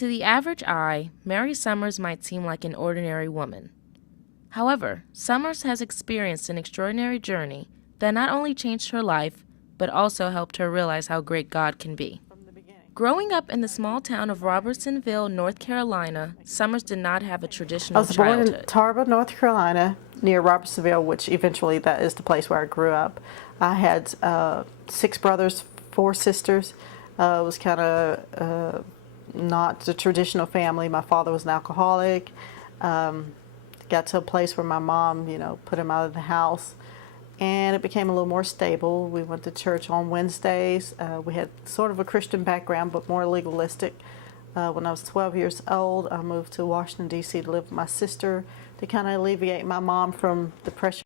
To the average eye, Mary Summers might seem like an ordinary woman. However, Summers has experienced an extraordinary journey that not only changed her life, but also helped her realize how great God can be. Growing up in the small town of Robertsonville, North Carolina, Summers did not have a I traditional was born in childhood. Tarbell, North Carolina, near Robertsonville, which eventually that is the place where I grew up. I had 6 brothers, 4 sisters. It was kind of not the traditional family. My father was an alcoholic. Got to a place where my mom, put him out of the house. And it became a little more stable. We went to church on Wednesdays. We had sort of a Christian background, but more legalistic. When I was 12 years old, I moved to Washington, D.C. to live with my sister to kind of alleviate my mom from the pressure.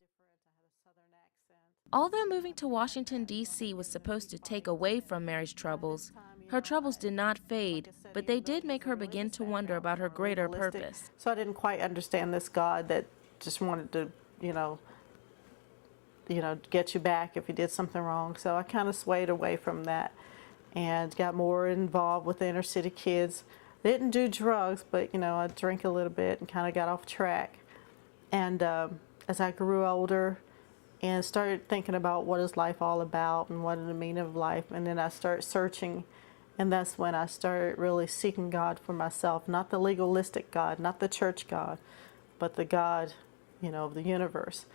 Although moving to Washington, D.C. was supposed to take away from Mary's troubles, her troubles did not fade, but they did make her begin to wonder about her greater purpose. So I didn't quite understand this God that just wanted to, get you back if you did something wrong. So I kind of swayed away from that and got more involved with the inner city kids. Didn't do drugs, but I drank a little bit and kind of got off track. And as I grew older and started thinking about what is life all about and what is the meaning of life, and then I started searching, and that's when I started really seeking God for myself, not the legalistic God, not the church God, but the God, of the universe.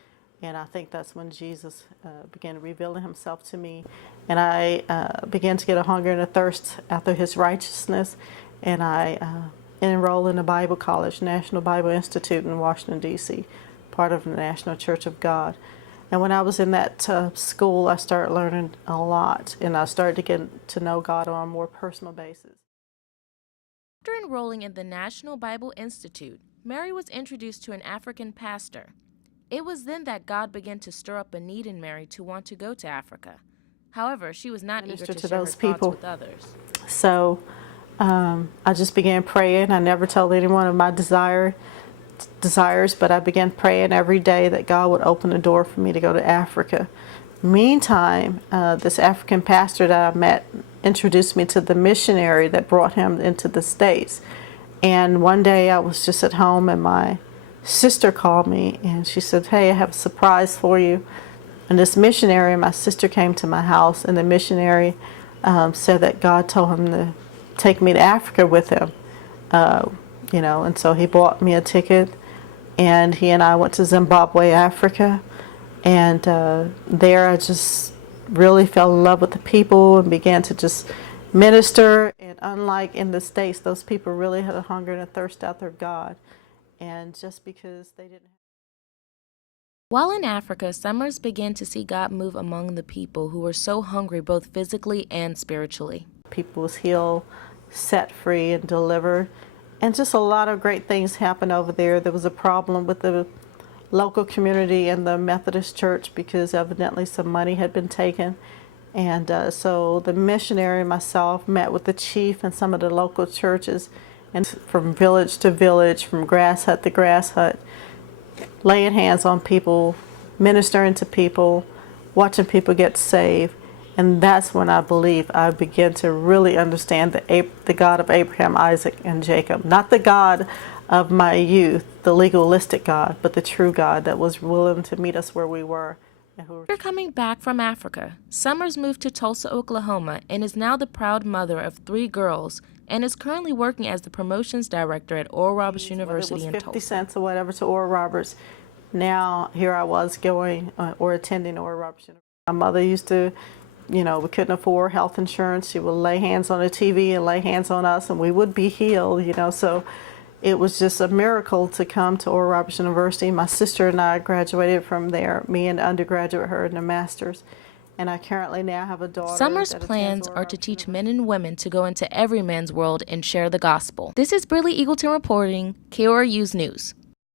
And I think that's when Jesus began revealing himself to me. And I began to get a hunger and a thirst after his righteousness. And I enrolled in a Bible college, National Bible Institute in Washington, D.C., part of the National Church of God. And when I was in that school, I started learning a lot. And I started to get to know God on a more personal basis. After enrolling in the National Bible Institute, Mary was introduced to an African pastor. It was then that God began to stir up a need in Mary to want to go to Africa. However, she was not eager to share her thoughts with others. So I just began praying. I never told anyone of my desires, but I began praying every day that God would open a door for me to go to Africa. Meantime, this African pastor that I met introduced me to the missionary that brought him into the States. And one day I was just at home and my sister called me and she said, "Hey, I have a surprise for you." And this missionary, my sister came to my house, and the missionary said that God told him to take me to Africa with him. And so he bought me a ticket, and he and I went to Zimbabwe, Africa. And there I just really fell in love with the people and began to just minister. And unlike in the States, those people really had a hunger and a thirst after God. And just because they didn't. While in Africa, Summers began to see God move among the people who were so hungry both physically and spiritually. People was healed, set free, and delivered. And just a lot of great things happened over there. There was a problem with the local community and the Methodist Church because evidently some money had been taken. And so the missionary and myself met with the chief and some of the local churches, and from village to village, from grass hut to grass hut, laying hands on people, ministering to people, watching people get saved. And that's when I believe I began to really understand the God of Abraham, Isaac, and Jacob. Not the God of my youth, the legalistic God, but the true God that was willing to meet us where we were. After coming back from Africa, Summers moved to Tulsa, Oklahoma, and is now the proud mother of 3 girls, and is currently working as the promotions director at Oral Roberts University in Tulsa. 50 cents or whatever to Oral Roberts. Now here I was going or attending Oral Roberts University. My mother used to, we couldn't afford health insurance. She would lay hands on the TV and lay hands on us, and we would be healed, So it was just a miracle to come to Oral Roberts University. My sister and I graduated from there, me and the undergraduate, her in the master's. And I currently now have a daughter. Summers' plans are to teach men and women to go into every man's world and share the gospel. This is Briley Eagleton reporting, KORU's News.